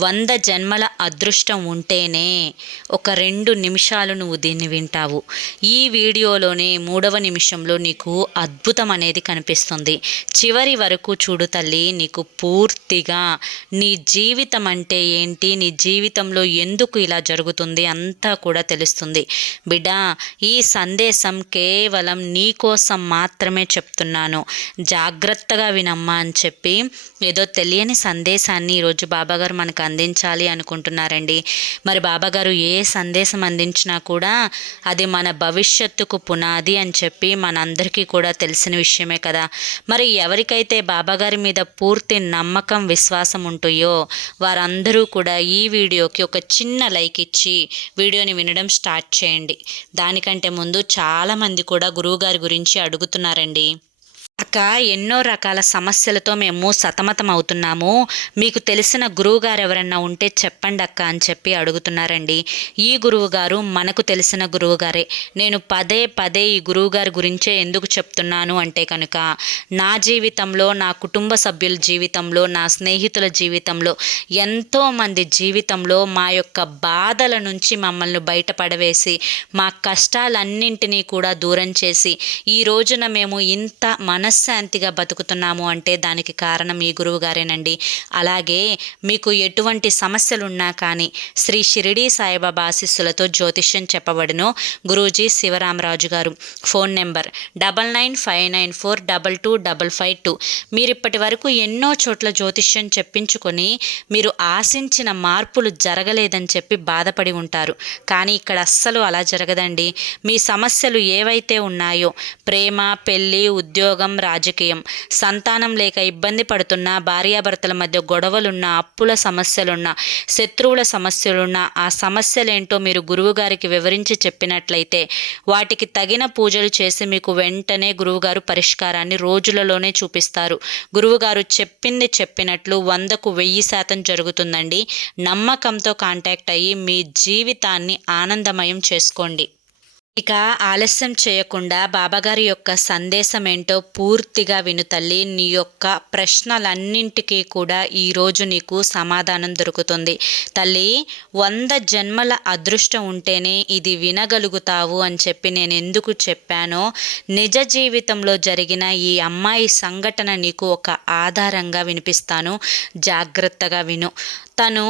వంద జన్మల అదృష్టం ఉంటేనే ఒక రెండు నిమిషాలు నువ్వు దీన్ని వింటావు. ఈ వీడియోలోనే మూడవ నిమిషంలో నీకు అద్భుతం అనేది కనిపిస్తుంది. చివరి వరకు చూడు తల్లి నీకు పూర్తిగా నీ జీవితం అంటే ఏంటి నీ జీవితంలో ఎందుకు ఇలా జరుగుతుంది అంతా కూడా తెలుస్తుంది. బిడ్డ ఈ సందేశం కేవలం నీ కోసం మాత్రమే చెప్తున్నాను. జాగ్రత్తగా వినమ్మా అని చెప్పి ఏదో తెలియని సందేశాన్ని ఈరోజు బాబాగారు మనకు అందించాలి అనుకుంటున్నారండి. మరి బాబాగారు ఏ సందేశం అందించినా కూడా అది మన భవిష్యత్తుకు పునాది అని చెప్పి మనందరికీ కూడా తెలిసిన విషయమే కదా. మరి ఎవరికైతే బాబాగారి మీద పూర్తి నమ్మకం విశ్వాసం ఉంటాయో వారందరూ కూడా ఈ వీడియోకి ఒక చిన్న లైక్ ఇచ్చి వీడియోని వినడం స్టార్ట్ చేయండి. దానికంటే ముందు చాలామంది కూడా గురువుగారి గురించి అడుగుతున్నారండి. అక్క ఎన్నో రకాల సమస్యలతో మేము సతమతం అవుతున్నాము. మీకు తెలిసిన గురువుగారు ఎవరన్నా ఉంటే చెప్పండి అక్క అని చెప్పి అడుగుతున్నారండి. ఈ గురువుగారు మనకు తెలిసిన గురువుగారే. నేను పదే పదే ఈ గురువుగారి గురించే ఎందుకు చెప్తున్నాను అంటే కనుక నా జీవితంలో నా కుటుంబ సభ్యుల జీవితంలో నా స్నేహితుల జీవితంలో ఎంతోమంది జీవితంలో మా యొక్క బాధల నుంచి మమ్మల్ని బయటపడవేసి మా కష్టాలన్నింటినీ కూడా దూరం చేసి ఈ రోజున మేము ఇంత మన మనశ్శాంతిగా బతుకుతున్నాము అంటే దానికి కారణం ఈ గురువు గారేనండి అలాగే మీకు ఎటువంటి సమస్యలున్నా కానీ శ్రీ షిరిడి సాయిబాబా ఆశీస్సులతో జ్యోతిష్యం చెప్పబడును. గురూజీ శివరామరాజు గారు phone number double nine five nine four double two double five two. మీరు ఇప్పటి వరకు ఎన్నో చోట్ల జ్యోతిష్యం చెప్పించుకొని మీరు ఆశించిన మార్పులు జరగలేదని చెప్పి బాధపడి ఉంటారు. కానీ ఇక్కడ అస్సలు అలా జరగదండి. మీ సమస్యలు ఏవైతే ఉన్నాయో ప్రేమ పెళ్ళి ఉద్యోగం రాజకీయం. సంతానం లేక ఇబ్బంది పడుతున్న భార్యాభర్తల మధ్య గొడవలున్నా అప్పుల సమస్యలున్నా శత్రువుల సమస్యలున్నా ఆ సమస్యలేంటో మీరు గురువుగారికి వివరించి చెప్పినట్లయితే వాటికి తగిన పూజలు చేసి మీకు వెంటనే గురువుగారు పరిష్కారాన్ని రోజులలోనే చూపిస్తారు. గురువుగారు చెప్పింది చెప్పినట్లు వందకు వెయ్యి శాతం జరుగుతుందండి. నమ్మకంతో కాంటాక్ట్ అయ్యి మీ జీవితాన్ని ఆనందమయం చేసుకోండి. ఇక ఆలస్యం చేయకుండా బాబాగారి యొక్క సందేశం ఏంటో పూర్తిగా విను తల్లి. నీ యొక్క ప్రశ్నలన్నింటికీ కూడా ఈరోజు నీకు సమాధానం దొరుకుతుంది. తల్లి వంద జన్మల అదృష్టం ఉంటేనే ఇది వినగలుగుతావు అని చెప్పి నేను ఎందుకు చెప్పానో నిజ జీవితంలో జరిగిన ఈ అమ్మాయి సంఘటన నీకు ఒక ఆధారంగా వినిపిస్తాను. జాగ్రత్తగా విను. తను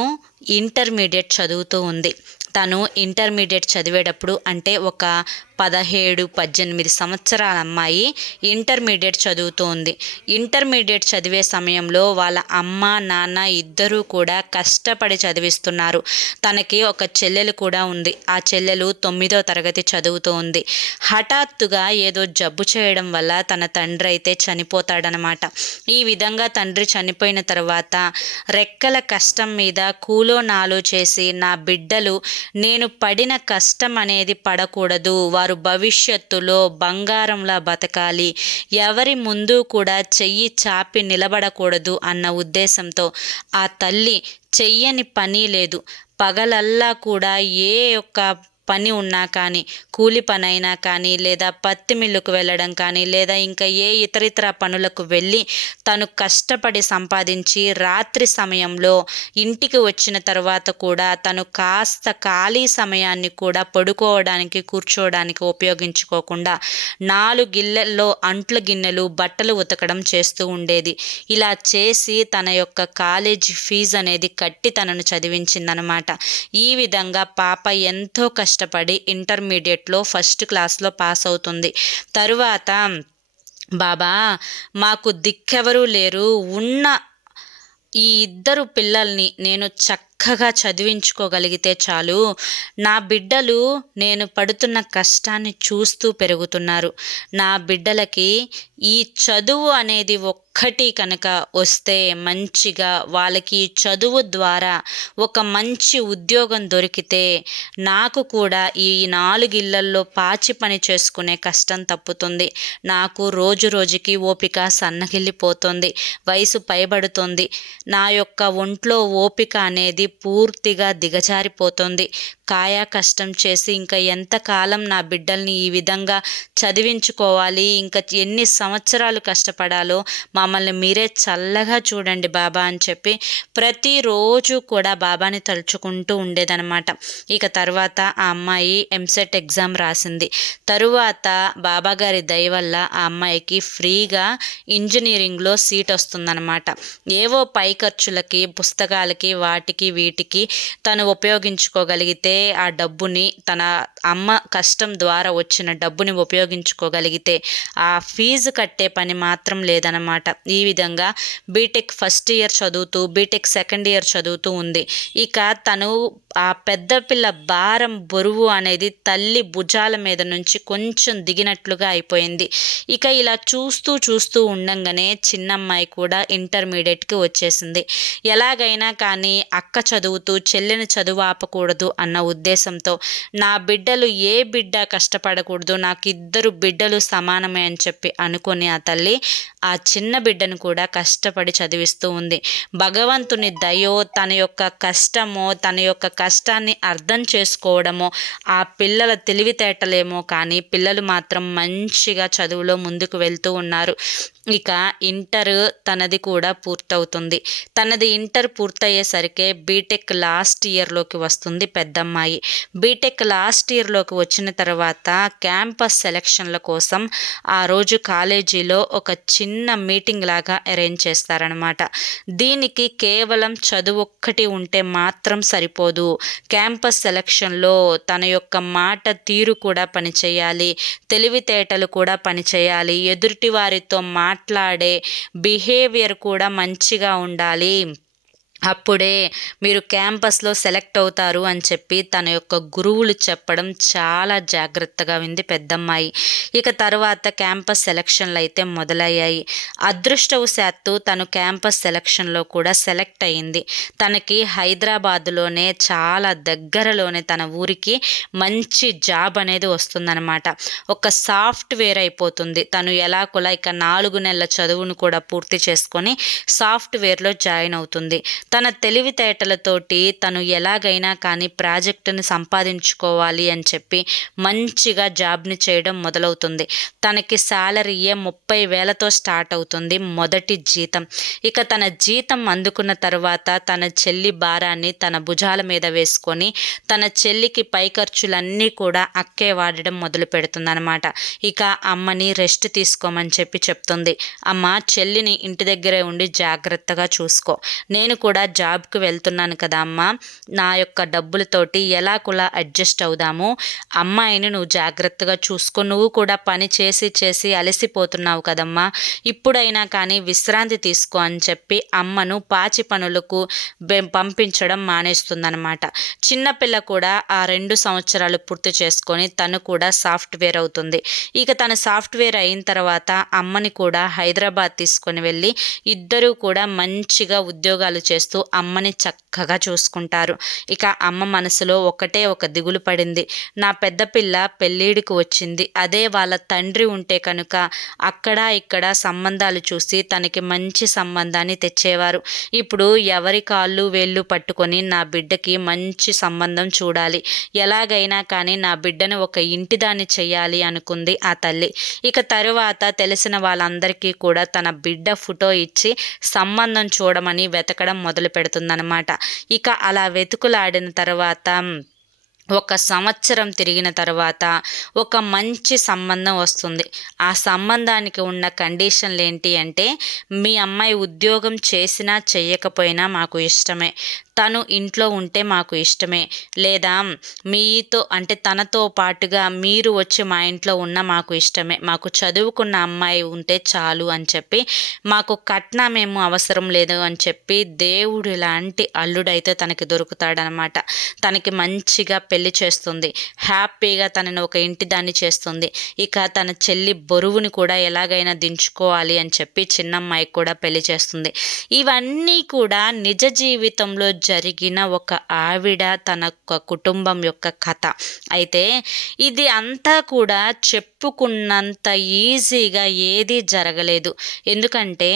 ఇంటర్మీడియట్ చదువుతూ ఉంది. తను ఇంటర్మీడియట్ చదివేటప్పుడు అంటే ఒక పదహేడు పద్దెనిమిది సంవత్సరాల అమ్మాయి ఇంటర్మీడియట్ చదువుతోంది. ఇంటర్మీడియట్ చదివే సమయంలో వాళ్ళ అమ్మ నాన్న ఇద్దరూ కూడా కష్టపడి చదివిస్తున్నారు. తనకి ఒక చెల్లెలు కూడా ఉంది. ఆ చెల్లెలు తొమ్మిదో తరగతి చదువుతోంది. హఠాత్తుగా ఏదో జబ్బు చేయడం వల్ల తన తండ్రి అయితే చనిపోతాడనమాట. ఈ విధంగా తండ్రి చనిపోయిన తర్వాత రెక్కల కష్టం మీద కూలో నాలో చేసి నా బిడ్డలు నేను పడిన కష్టం అనేది పడకూడదు. వారు భవిష్యత్తులో బంగారంలా బతకాలి. ఎవరి ముందు కూడా చెయ్యి చాపి నిలబడకూడదు అన్న ఉద్దేశంతో ఆ తల్లి చెయ్యని పని లేదు. పగలల్లా కూడా ఏ యొక్క పని ఉన్నా కానీ కూలి పనైనా కానీ లేదా పత్తి మిల్లుకు వెళ్ళడం కానీ లేదా ఇంకా ఏ ఇతరితర పనులకు వెళ్ళి తను కష్టపడి సంపాదించి రాత్రి సమయంలో ఇంటికి వచ్చిన తర్వాత కూడా తను కాస్త ఖాళీ సమయాన్ని కూడా పడుకోవడానికి కూర్చోవడానికి ఉపయోగించుకోకుండా నాలుగు అంట్ల గిన్నెలు బట్టలు ఉతకడం చేస్తూ ఉండేది. ఇలా చేసి తన యొక్క కాలేజీ ఫీజు అనేది కట్టి తనను చదివించిందనమాట. ఈ విధంగా పాప ఎంతో కష్టం కష్టపడి ఇంటర్మీడియట్లో ఫస్ట్ క్లాస్లో పాస్ అవుతుంది. తరువాత బాబా మాకు దిక్కెవరూ లేరు. ఉన్న ఈ ఇద్దరు పిల్లల్ని నేను చక్క చక్కగా చదివించుకోగలిగితే చాలు. నా బిడ్డలు నేను పడుతున్న కష్టాన్ని చూస్తూ పెరుగుతున్నారు. నా బిడ్డలకి ఈ చదువు అనేది ఒక్కటి కనుక వస్తే మంచిగా వాళ్ళకి చదువు ద్వారా ఒక మంచి ఉద్యోగం దొరికితే నాకు కూడా ఈ నాలుగిళ్ళల్లో పాచి పని చేసుకునే కష్టం తప్పుతుంది. నాకు రోజు రోజుకి ఓపిక సన్నగిల్లిపోతుంది. వయసు పైబడుతుంది. నా యొక్క ఒంట్లో ఓపిక అనేది పూర్తిగా దిగజారిపోతుంది. కాయా కష్టం చేసి ఇంకా ఎంతకాలం నా బిడ్డల్ని ఈ విధంగా చదివించుకోవాలి ఇంకా ఎన్ని సంవత్సరాలు కష్టపడాలో మమ్మల్ని మీరే చల్లగా చూడండి బాబా అని చెప్పి ప్రతిరోజు కూడా బాబాని తలుచుకుంటూ ఉండేదనమాట ఇక తర్వాత ఆ అమ్మాయి ఎంసెట్ ఎగ్జామ్ రాసింది. తరువాత బాబా గారి దయ వల్ల ఆ అమ్మాయికి ఫ్రీగా ఇంజనీరింగ్లో సీట్ వస్తుందన్నమాట. ఏవో పై ఖర్చులకి పుస్తకాలకి వాటికి వీటికి తను ఉపయోగించుకోగలిగితే ఆ డబ్బుని తన అమ్మ కష్టం ద్వారా వచ్చిన డబ్బుని ఉపయోగించుకోగలిగితే ఆ ఫీజు కట్టే పని మాత్రం లేదనమాట ఈ విధంగా బీటెక్ ఫస్ట్ ఇయర్ చదువుతూ బీటెక్ సెకండ్ ఇయర్ చదువుతూ ఉంది. ఇక తను ఆ పెద్ద పిల్ల భారం బరువు అనేది తల్లి భుజాల మీద నుంచి కొంచెం దిగినట్లుగా అయిపోయింది. ఇక ఇలా చూస్తూ చూస్తూ ఉండంగానే చిన్నమ్మాయి కూడా ఇంటర్మీడియట్కి వచ్చేసింది. ఎలాగైనా కానీ అక్క చదువుతూ చెల్లిని చదువు ఆపకూడదు అన్న ఉద్దేశంతో నా బిడ్డలు ఏ బిడ్డ కష్టపడకూడదు నాకు ఇద్దరు బిడ్డలు సమానమే అని చెప్పి అనుకుని ఆ తల్లి ఆ చిన్న బిడ్డను కూడా కష్టపడి చదివిస్తూ ఉంది. భగవంతుని దయో తన యొక్క కష్టమో తన యొక్క కష్టాన్ని అర్థం చేసుకోవడమో ఆ పిల్లల తెలివితేటలేమో కానీ పిల్లలు మాత్రం మంచిగా చదువులో ముందుకు వెళ్తూ ఉన్నారు. ఇక ఇంటర్ తనది కూడా పూర్తవుతుంది. తనది ఇంటర్ పూర్తయ్యేసరికి బీటెక్ లాస్ట్ ఇయర్లోకి వస్తుంది పెద్దమ్మ. పెద్దమ్మాయి బీటెక్ లాస్ట్ ఇయర్లోకి వచ్చిన తర్వాత క్యాంపస్ సెలక్షన్ల కోసం ఆ రోజు కాలేజీలో ఒక చిన్న మీటింగ్ లాగా అరేంజ్ చేస్తారనమాట దీనికి కేవలం చదువు ఒక్కటి ఉంటే మాత్రం సరిపోదు. క్యాంపస్ సెలక్షన్లో తన యొక్క మాట తీరు కూడా పనిచేయాలి. తెలివితేటలు కూడా పనిచేయాలి. ఎదుటి వారితో మాట్లాడే బిహేవియర్ కూడా మంచిగా ఉండాలి. అప్పుడే మీరు క్యాంపస్లో సెలెక్ట్ అవుతారు అని చెప్పి తన యొక్క గురువులు చెప్పడం చాలా జాగ్రత్తగా వింది పెద్దమ్మాయి. ఇక తర్వాత క్యాంపస్ సెలక్షన్లు అయితే మొదలయ్యాయి. అదృష్టవశాత్తు తను క్యాంపస్ సెలక్షన్లో కూడా సెలెక్ట్ అయింది. తనకి హైదరాబాదులోనే చాలా దగ్గరలోనే తన ఊరికి మంచి జాబ్ అనేది వస్తుందన్నమాట. ఒక సాఫ్ట్వేర్ అయిపోతుంది. తను ఎలా ఇక నాలుగు నెలల చదువును కూడా పూర్తి చేసుకొని సాఫ్ట్వేర్లో జాయిన్ అవుతుంది. తన తెలివితేటలతోటి తను ఎలాగైనా కానీ ప్రాజెక్టుని సంపాదించుకోవాలి అని చెప్పి మంచిగా జాబ్ని చేయడం మొదలవుతుంది. తనకి శాలరీయే ముప్పై వేలతో స్టార్ట్ అవుతుంది మొదటి జీతం. ఇక తన జీతం అందుకున్న తర్వాత తన చెల్లి భారాన్ని తన భుజాల మీద వేసుకొని తన చెల్లికి పై ఖర్చులన్నీ కూడా అక్కే వాడడం మొదలు పెడుతుందనమాట ఇక అమ్మని రెస్ట్ తీసుకోమని చెప్పి చెప్తుంది. అమ్మ చెల్లిని ఇంటి దగ్గరే ఉండి జాగ్రత్తగా చూసుకో. నేను కూడా కూడా జాబ్కి వెళ్తున్నాను కదా అమ్మ. నా యొక్క డబ్బులతోటి ఎలా కూడా అడ్జస్ట్ అవుదాము. అమ్మాయిని నువ్వు జాగ్రత్తగా చూసుకో. నువ్వు కూడా పని చేసి చేసి అలసిపోతున్నావు కదమ్మా. ఇప్పుడైనా కానీ విశ్రాంతి తీసుకో అని చెప్పి అమ్మను పాచి పనులకు పంపించడం మానేస్తుందన్నమాట. చిన్నపిల్ల కూడా ఆ రెండు సంవత్సరాలు పూర్తి చేసుకొని తను కూడా సాఫ్ట్వేర్ అవుతుంది. ఇక తను సాఫ్ట్వేర్ అయిన తర్వాత అమ్మని కూడా హైదరాబాద్ తీసుకొని వెళ్ళి ఇద్దరూ కూడా మంచిగా ఉద్యోగాలు చేస్తూ చేస్తూ అమ్మని చక్కగా చూసుకుంటారు. ఇక అమ్మ మనసులో ఒకటే ఒక దిగులు పడింది. నా పెద్ద పిల్ల పెళ్ళిడికి వచ్చింది. అదే వాళ్ళ తండ్రి ఉంటే కనుక అక్కడ ఇక్కడ సంబంధాలు చూసి తనకి మంచి సంబంధాన్ని తెచ్చేవారు. ఇప్పుడు ఎవరి కాళ్ళు వేళ్ళు పట్టుకొని నా బిడ్డకి మంచి సంబంధం చూడాలి. ఎలాగైనా కానీ నా బిడ్డను ఒక ఇంటిదాన్ని చెయ్యాలి అనుకుంది ఆ తల్లి. ఇక తరువాత తెలిసిన వాళ్ళందరికీ కూడా తన బిడ్డ ఫోటో ఇచ్చి సంబంధం చూడమని వెతకడం మొదలు మొదలు పెడుతుందన్నమాట. ఇక అలా వెతుకులాడిన తర్వాత ఒక సంవత్సరం తిరిగిన తర్వాత ఒక మంచి సంబంధం వస్తుంది. ఆ సంబంధానికి ఉన్న కండిషన్లు ఏంటి అంటే మీ అమ్మాయి ఉద్యోగం చేసినా చేయకపోయినా మాకు ఇష్టమే. తను ఇంట్లో ఉంటే మాకు ఇష్టమే. లేదా మీతో అంటే తనతో పాటుగా మీరు వచ్చి మా ఇంట్లో ఉన్న మాకు ఇష్టమే. మాకు చదువుకున్న అమ్మాయి ఉంటే చాలు అని చెప్పి మాకు కట్నమేమో అవసరం లేదు అని చెప్పి దేవుడు లాంటి అల్లుడైతే తనకి దొరుకుతాడనమాట. తనకి మంచిగా పెళ్ళి చేస్తుంది. హ్యాపీగా తనని ఒక ఇంటి దాన్ని చేస్తుంది. ఇక తన చెల్లి బరువుని కూడా ఎలాగైనా దించుకోవాలి అని చెప్పి చిన్నమ్మాయికి కూడా పెళ్ళి చేస్తుంది. ఇవన్నీ కూడా నిజ జీవితంలో జరిగిన ఒక ఆవిడ తన కుటుంబం యొక్క కథ. అయితే ఇది అంతా కూడా చెప్పుకున్నంత ఈజీగా ఏది జరగలేదు. ఎందుకంటే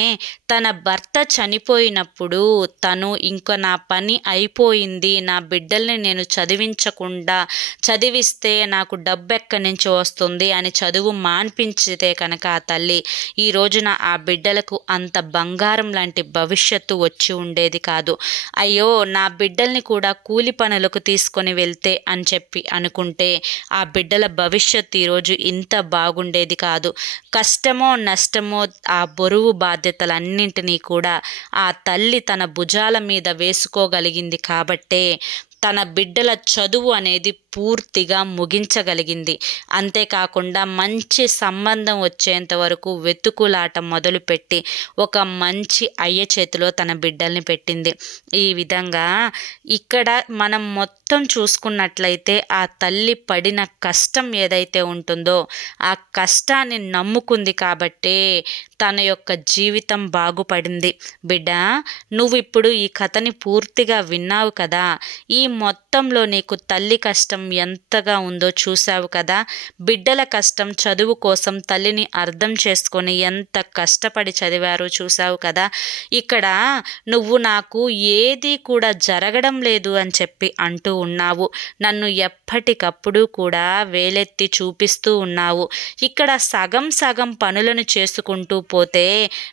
తన భర్త చనిపోయినప్పుడు తను ఇంకా నా పని అయిపోయింది నా బిడ్డల్ని నేను చదివించకుండా చదివిస్తే నాకు డబ్బు ఎక్కడి నుంచి వస్తుంది అని చదువు మాన్పించితే కనుక ఆ తల్లి ఈ రోజున ఆ బిడ్డలకు అంత బంగారం లాంటి భవిష్యత్తు వచ్చి ఉండేది కాదు. అయ్యో నా బిడ్డల్ని కూడా కూలి పనులకు తీసుకొని వెళ్తే అని చెప్పి అనుకుంటే ఆ బిడ్డల భవిష్యత్తు ఈరోజు ఇంత బాగుండేది కాదు. కష్టమో నష్టమో ఆ బరువు బాధ్యతలన్నింటినీ కూడా ఆ తల్లి తన భుజాల మీద వేసుకోగలిగింది కాబట్టే తన బిడ్డల చదువు అనేది పూర్తిగా ముగించగలిగింది. అంతేకాకుండా మంచి సంబంధం వచ్చేంత వరకు వెతుకులాట మొదలుపెట్టి ఒక మంచి అయ్య చేతిలో తన బిడ్డల్ని పెట్టింది. ఈ విధంగా ఇక్కడ మనం మొత్తం చూసుకున్నట్లయితే ఆ తల్లి పడిన కష్టం ఏదైతే ఉంటుందో ఆ కష్టాన్ని నమ్ముకుంది కాబట్టే తన యొక్క జీవితం బాగుపడింది. బిడ్డ నువ్వు ఇప్పుడు ఈ కథని పూర్తిగా విన్నావు కదా. ఈ మొత్తంలో నీకు తల్లి కష్టం ఎంతగా ఉందో చూసావు కదా. బిడ్డల కష్టం చదువు కోసం తల్లిని అర్థం చేసుకొని ఎంత కష్టపడి చదివారో చూసావు కదా. ఇక్కడ నువ్వు నాకు ఏది కూడా జరగడం లేదు అని చెప్పి అంటూ ఉన్నావు. నన్ను ఎప్పటికప్పుడు కూడా వేలెత్తి చూపిస్తూ ఉన్నావు. ఇక్కడ సగం సగం పనులను చేసుకుంటూ పోతే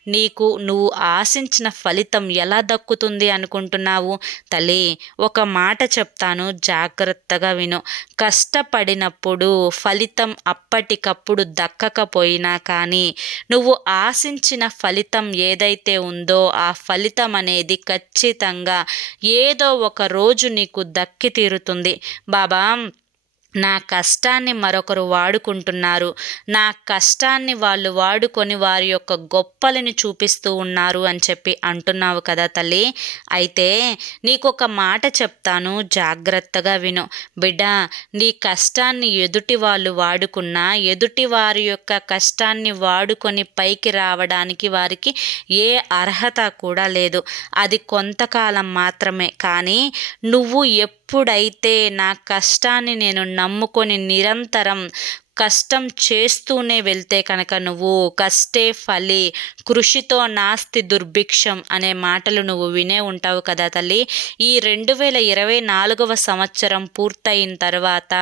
నీకు నువ్వు ఆశించిన ఫలితం ఎలా దక్కుతుంది అనుకుంటున్నావు? తల్లి ఒక మాట చెప్తాను జాగ్రత్తగా విను. కష్టపడినప్పుడు ఫలితం అప్పటికప్పుడు దక్కకపోయినా కానీ నువ్వు ఆశించిన ఫలితం ఏదైతే ఉందో ఆ ఫలితం అనేది ఖచ్చితంగా ఏదో ఒక రోజు నీకు దక్కి తీరుతుంది. బాబా నా కష్టాన్ని మరొకరు వాడుకుంటున్నారు. నా కష్టాన్ని వాళ్ళు వాడుకొని వారి యొక్క గొప్పలని చూపిస్తూ ఉన్నారు అని చెప్పి అంటున్నావు కదా తల్లి. అయితే నీకు ఒక మాట చెప్తాను జాగ్రత్తగా విను. బిడ్డ నీ కష్టాన్ని ఎదుటి వాళ్ళు వాడుకున్నా ఎదుటి వారి యొక్క కష్టాన్ని వాడుకొని పైకి రావడానికి వారికి ఏ అర్హత కూడా లేదు. అది కొంతకాలం మాత్రమే. కానీ నువ్వు ఎప్పుడైతే నా కష్టాన్ని నేను నమ్ముకొని నిరంతరం కష్టం చేస్తూనే వెళ్తే కనుక నువ్వు కష్టే ఫలి కృషితో నాస్తి దుర్భిక్షం అనే మాటలు నువ్వు వినే ఉంటావు కదా తల్లి. ఈ రెండు వేల ఇరవై నాలుగవ సంవత్సరం పూర్తయిన తర్వాత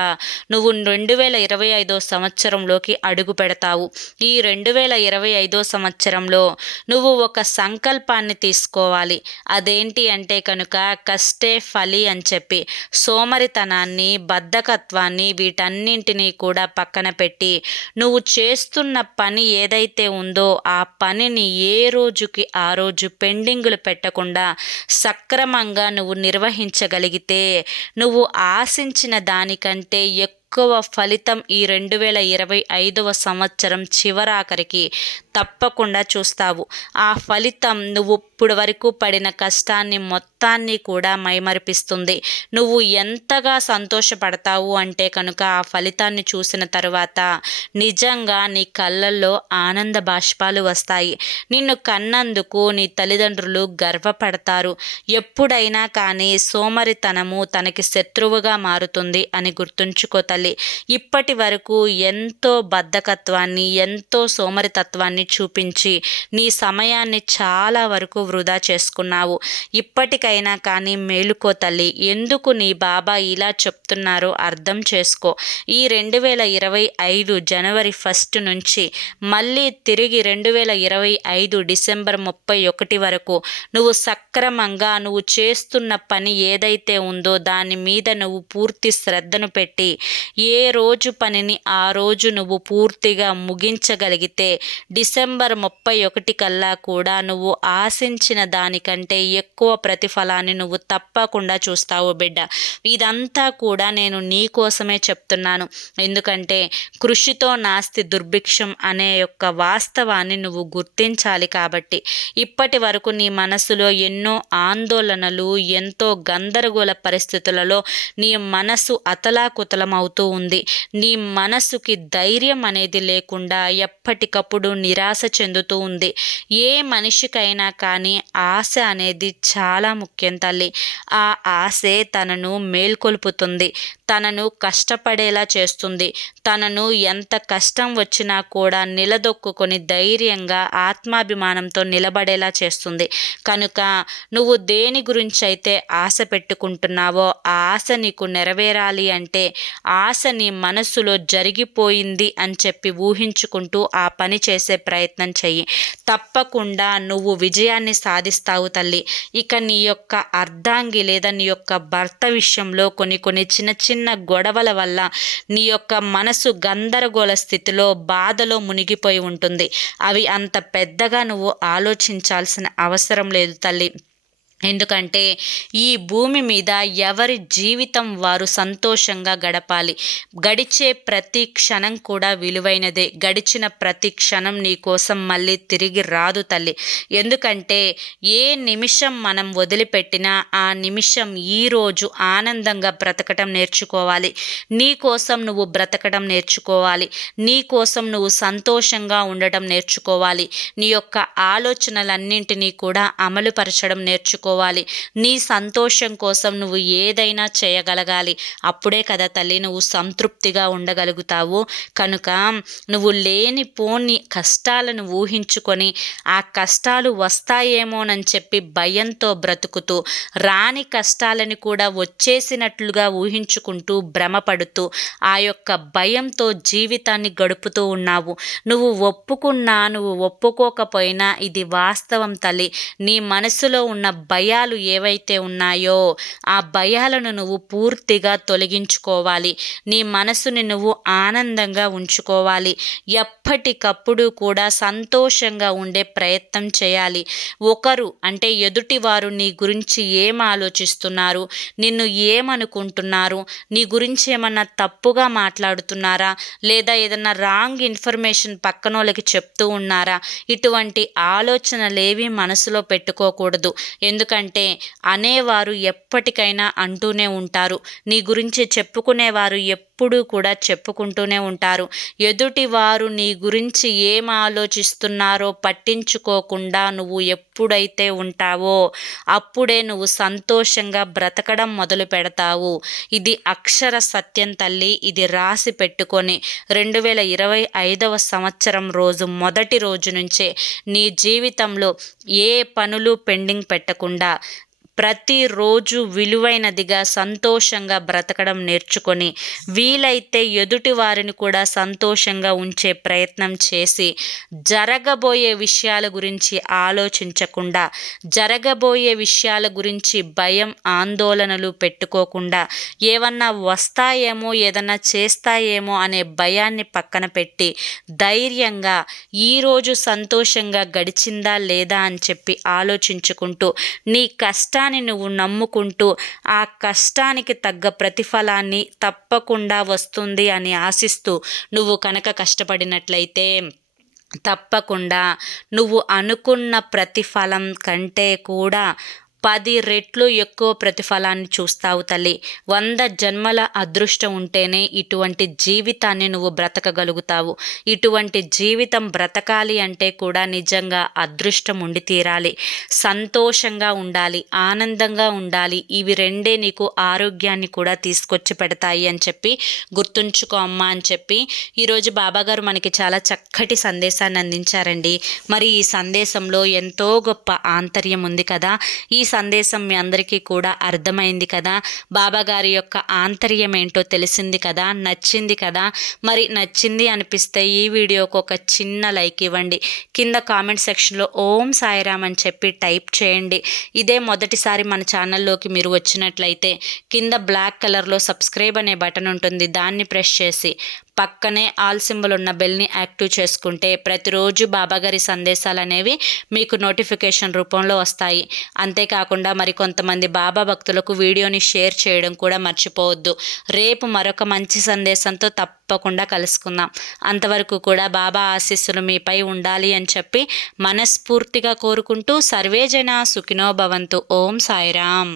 నువ్వు రెండు వేల ఇరవై ఐదో సంవత్సరంలోకి అడుగు పెడతావు. ఈ రెండు వేల ఇరవై ఐదో సంవత్సరంలో నువ్వు ఒక సంకల్పాన్ని తీసుకోవాలి. అదేంటి అంటే కనుక కష్టే ఫలి అని చెప్పి సోమరితనాన్ని బద్ధకత్వాన్ని వీటన్నింటినీ కూడా పక్కన పెట్టి నువ్వు చేస్తున్న పని ఏదైతే ఉందో ఆ పనిని ఏ రోజుకి ఆ రోజు పెండింగులు పెట్టకుండా సక్రమంగా నువ్వు నిర్వహించగలిగితే నువ్వు ఆశించిన దానికంటే ఎక్కువ ఎక్కువ ఫలితం ఈ రెండు వేల ఇరవై ఐదవ సంవత్సరం చివరాఖరికి తప్పకుండా చూస్తావు. ఆ ఫలితం నువ్వు ఇప్పుడు వరకు పడిన కష్టాన్ని మొత్తాన్ని కూడా మైమరిపిస్తుంది. నువ్వు ఎంతగా సంతోషపడతావు అంటే కనుక ఆ ఫలితాన్ని చూసిన తర్వాత నిజంగా నీ కళ్ళల్లో ఆనంద బాష్పాలు వస్తాయి. నిన్ను కన్నందుకు నీ తల్లిదండ్రులు గర్వపడతారు. ఎప్పుడైనా కానీ సోమరితనము తనకి శత్రువుగా మారుతుంది అని గుర్తుంచుకో తల్లి. ఇప్పటి వరకు ఎంతో బద్ధకత్వాన్ని ఎంతో సోమరితత్వాన్ని చూపించి నీ సమయాన్ని చాలా వరకు వృధా చేసుకున్నావు. ఇప్పటికైనా కానీ మేలుకో తల్లి ఎందుకు నీ బాబా ఇలా చెప్తున్నారో అర్థం చేసుకో. ఈ రెండు వేల ఇరవై ఐదు జనవరి ఫస్ట్ నుంచి మళ్ళీ తిరిగి రెండు వేల ఇరవై ఐదు డిసెంబర్ ముప్పై ఒకటి వరకు నువ్వు సక్రమంగా నువ్వు చేస్తున్న పని ఏదైతే ఉందో దాని మీద నువ్వు పూర్తి శ్రద్ధను పెట్టి ఏ రోజు పనిని ఆ రోజు నువ్వు పూర్తిగా ముగించగలిగితే డిసెంబర్ డిసెంబర్ ముప్పై ఒకటి కల్లా కూడా నువ్వు ఆశించిన దానికంటే ఎక్కువ ప్రతిఫలాన్ని నువ్వు తప్పకుండా చూస్తావు బిడ్డ. ఇదంతా కూడా నేను నీ కోసమే చెప్తున్నాను. ఎందుకంటే కృషితో నాస్తి దుర్భిక్షం అనే యొక్క వాస్తవాన్ని నువ్వు గుర్తించాలి కాబట్టి. ఇప్పటి వరకు నీ మనసులో ఎన్నో ఆందోళనలు ఎంతో గందరగోళ పరిస్థితులలో నీ మనసు అతలాకుతలం అవుతూ ఉంది. నీ మనసుకి ధైర్యం అనేది లేకుండా ఎప్పటికప్పుడు నిరాశ చెందుతూ ఉంది. ఏ మనిషికైనా కానీ ఆశ అనేది చాలా ముఖ్యం తల్లి. ఆ ఆశే తనను మేల్కొల్పుతుంది. తనను కష్టపడేలా చేస్తుంది. తనను ఎంత కష్టం వచ్చినా కూడా నిలదొక్కుని ధైర్యంగా ఆత్మాభిమానంతో నిలబడేలా చేస్తుంది. కనుక నువ్వు దేని గురించి అయితే ఆశ పెట్టుకుంటున్నావో ఆ ఆశ నీకు నెరవేరాలి అంటే ఆశ నీ మనసులో జరిగిపోయింది అని చెప్పి ఊహించుకుంటూ ఆ పని చేసే ప్రయత్నం చెయ్యి. తప్పకుండా నువ్వు విజయాన్ని సాధిస్తావు తల్లి. ఇక నీ యొక్క అర్ధాంగి లేదా నీ యొక్క భర్త విషయంలో కొన్ని కొన్ని చిన్న చిన్న గొడవల వల్ల నీ యొక్క మనసు గందరగోళ స్థితిలో బాధలో మునిగిపోయి ఉంటుంది. అవి అంత పెద్దగా నువ్వు ఆలోచించాల్సిన అవసరం లేదు తల్లి. ఎందుకంటే ఈ భూమి మీద ఎవరి జీవితం వారు సంతోషంగా గడపాలి. గడిచే ప్రతి క్షణం కూడా విలువైనదే. గడిచిన ప్రతి క్షణం నీ కోసం మళ్ళీ తిరిగి రాదు తల్లి. ఎందుకంటే ఏ నిమిషం మనం వదిలిపెట్టినా ఆ నిమిషం ఈరోజు ఆనందంగా బ్రతకటం నేర్చుకోవాలి. నీ కోసం నువ్వు బ్రతకడం నేర్చుకోవాలి. నీ కోసం నువ్వు సంతోషంగా ఉండటం నేర్చుకోవాలి. నీ యొక్క ఆలోచనలన్నింటినీ కూడా అమలుపరచడం నేర్చుకో చేసుకోవాలి. నీ సంతోషం కోసం నువ్వు ఏదైనా చేయగలగాలి. అప్పుడే కదా తల్లి నువ్వు సంతృప్తిగా ఉండగలుగుతావు. కనుక నువ్వు లేని పోని కష్టాలను ఊహించుకొని ఆ కష్టాలు వస్తాయేమోనని చెప్పి భయంతో బ్రతుకుతూ రాని కష్టాలని కూడా వచ్చేసినట్లుగా ఊహించుకుంటూ భ్రమపడుతూ ఆ యొక్క భయంతో జీవితాన్ని గడుపుతూ ఉన్నావు. నువ్వు ఒప్పుకున్నా నువ్వు ఒప్పుకోకపోయినా ఇది వాస్తవం తల్లి. నీ మనసులో ఉన్న భయాలు ఏవైతే ఉన్నాయో ఆ భయాలను నువ్వు పూర్తిగా తొలగించుకోవాలి. నీ మనసుని నువ్వు ఆనందంగా ఉంచుకోవాలి. ఎప్పటికప్పుడు కూడా సంతోషంగా ఉండే ప్రయత్నం చేయాలి. ఒకరు అంటే ఎదుటివారు నీ గురించి ఏం ఆలోచిస్తున్నారు? నిన్ను ఏమనుకుంటున్నారు? నీ గురించి ఏమన్నా తప్పుగా మాట్లాడుతున్నారా? లేదా ఏదన్నా రాంగ్ ఇన్ఫర్మేషన్ పక్కనోళ్ళకి చెప్తూ ఉన్నారా? ఇటువంటి ఆలోచనలేవి మనసులో పెట్టుకోకూడదు. ఎందుకు ఎందుకంటే అనేవారు ఎప్పటికైనా అంటూనే ఉంటారు. నీ గురించి చెప్పుకునేవారు ఎప్పుడూ కూడా చెప్పుకుంటూనే ఉంటారు. ఎదుటివారు నీ గురించి ఏం ఆలోచిస్తున్నారో పట్టించుకోకుండా నువ్వు ఎప్పుడైతే ఉంటావో అప్పుడే నువ్వు సంతోషంగా బ్రతకడం మొదలు పెడతావు. ఇది అక్షర సత్యం తల్లి ఇది రాసి పెట్టుకొని రెండు వేల ఇరవై ఐదవ సంవత్సరం రోజు మొదటి రోజు నుంచే నీ జీవితంలో ఏ పనులు పెండింగ్ పెట్టకుండా ప్రతిరోజు విలువైనదిగా సంతోషంగా బ్రతకడం నేర్చుకొని వీలైతే ఎదుటి వారిని కూడా సంతోషంగా ఉంచే ప్రయత్నం చేసి జరగబోయే విషయాల గురించి ఆలోచించకుండా జరగబోయే విషయాల గురించి భయం ఆందోళనలు పెట్టుకోకుండా ఏమన్నా వస్తాయేమో ఏదన్నా చేస్తాయేమో అనే భయాన్ని పక్కన పెట్టి ధైర్యంగా ఈరోజు సంతోషంగా గడిచిందా లేదా అని చెప్పి ఆలోచించుకుంటూ నీ కష్టాన్ని కష్టాన్ని నువ్వు నమ్ముకుంటూ ఆ కష్టానికి తగ్గ ప్రతిఫలాన్ని తప్పకుండా వస్తుంది అని ఆశిస్తూ నువ్వు కనుక కష్టపడినట్లయితే తప్పకుండా నువ్వు అనుకున్న ప్రతిఫలం కంటే కూడా పది రెట్లు ఎక్కువ ప్రతిఫలాన్ని చూస్తావు తల్లి. వంద జన్మల అదృష్టం ఉంటేనే ఇటువంటి జీవితాన్ని నువ్వు బ్రతకగలుగుతావు. ఇటువంటి జీవితం బ్రతకాలి అంటే కూడా నిజంగా అదృష్టం ఉండి తీరాలి. సంతోషంగా ఉండాలి ఆనందంగా ఉండాలి. ఇవి రెండే నీకు ఆరోగ్యాన్ని కూడా తీసుకొచ్చి పెడతాయి అని చెప్పి గుర్తుంచుకో అమ్మ అని చెప్పి ఈరోజు బాబాగారు మనకి చాలా చక్కటి సందేశాన్ని అందించారండి. మరి ఈ సందేశంలో ఎంతో గొప్ప ఆంతర్యం ఉంది కదా. ఈ సందేశం మీ అందరికీ కూడా అర్థమైంది కదా? బాబా గారి యొక్క ఆంతర్యం ఏంటో తెలిసింది కదా? నచ్చింది కదా? మరి నచ్చింది అనిపిస్తే ఈ వీడియోకు ఒక చిన్న లైక్ ఇవ్వండి. కింద కామెంట్ సెక్షన్లో ఓం సాయిరామ్ అని చెప్పి టైప్ చేయండి. ఇదే మొదటిసారి మన ఛానల్లోకి మీరు వచ్చినట్లయితే కింద బ్లాక్ కలర్లో సబ్స్క్రైబ్ అనే బటన్ ఉంటుంది. దాన్ని ప్రెస్ చేసి పక్కనే ఆల్ సింబల్ ఉన్న బెల్ని యాక్టివ్ చేసుకుంటే ప్రతిరోజు బాబాగారి సందేశాలు అనేవి మీకు నోటిఫికేషన్ రూపంలో వస్తాయి. అంతేకాకుండా మరి కొంతమంది బాబా భక్తులకు వీడియోని షేర్ చేయడం కూడా మర్చిపోవద్దు. రేపు మరొక మంచి సందేశంతో తప్పకుండా కలుసుకుందాం. అంతవరకు కూడా బాబా ఆశీస్సులు మీపై ఉండాలి అని చెప్పి మనస్ఫూర్తిగా కోరుకుంటూ సర్వేజన సుఖినో భవంతు. ఓం సాయిరామ్.